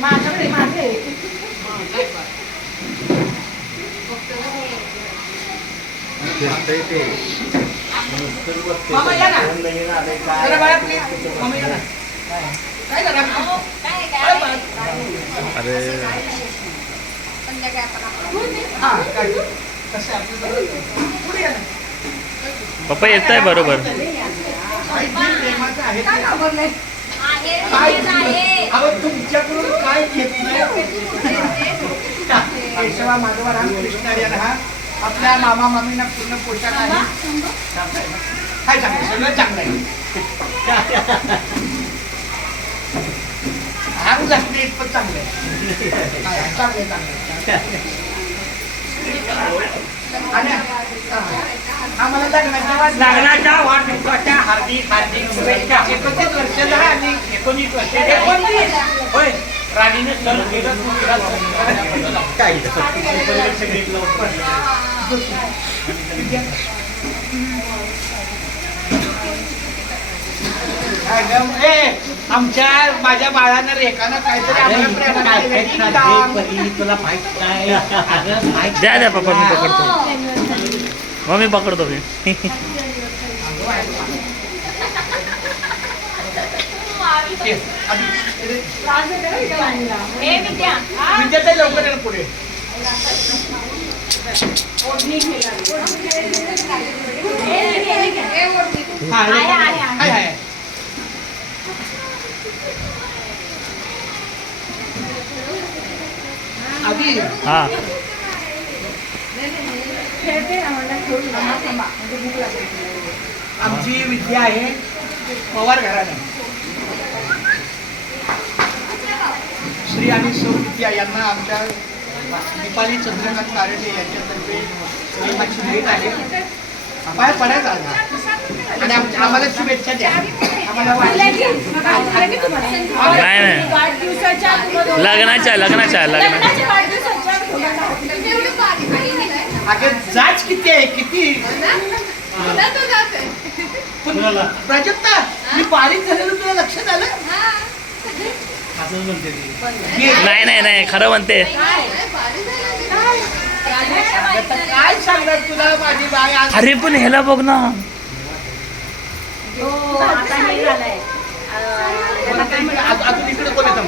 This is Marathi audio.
माझ्याकडे माझे मामा या ना जरा बाळा प्लीज मामा या ना काय करा अरे हा काय कसं आपलं पुढे या ना पप्पा येत आहे बरोबर. प्रेमाचं आहे काय तुमच्याकडून काय घेतलंय केशवा माधवा रामकृष्ण हा आपल्या मामा मामींना पूर्ण पोशाख आहे काय चांगलं सगळं चांगलं आहे हारूच असले इतपत चांगलं आहे चांगले चांगले आणि आम्हाला लग्नाच्या वाढदिवसाच्या हार्दिक हार्दिक शुभेच्छा. 29 वर्ष झाली आणि 19 वर्ष होय राणीने सर केलं काय आमच्या माझ्या बाळानं रेखानं काहीतरी तुला माहित नाही. द्या द्या पप्पा मी पकडतो. मग मी पकडतो मी. विद्यार्थी लवकर पुढे हा आमची विद्या आहे पवार घराणं. श्री आणि सौ विद्या यांना आमच्या दीपाली चंद्रकांत कारंडे यांच्यातर्फे प्रेमाची भेट आहे. बाहेर पडायचा आणि आम्हाला शुभेच्छा द्या. आम्हाला नाही लग्नाच्या लग्नाच्या लग्नाच्या अगे जाच किती आहे किती प्राजक्ता मी बारीक झालेलं तुला लक्षात आलं. नाही नाही नाही खरं म्हणते. काय सांगणार तुला माझी बाय अरे पण ह्याला बघ ना अजून इकडे कोण येतं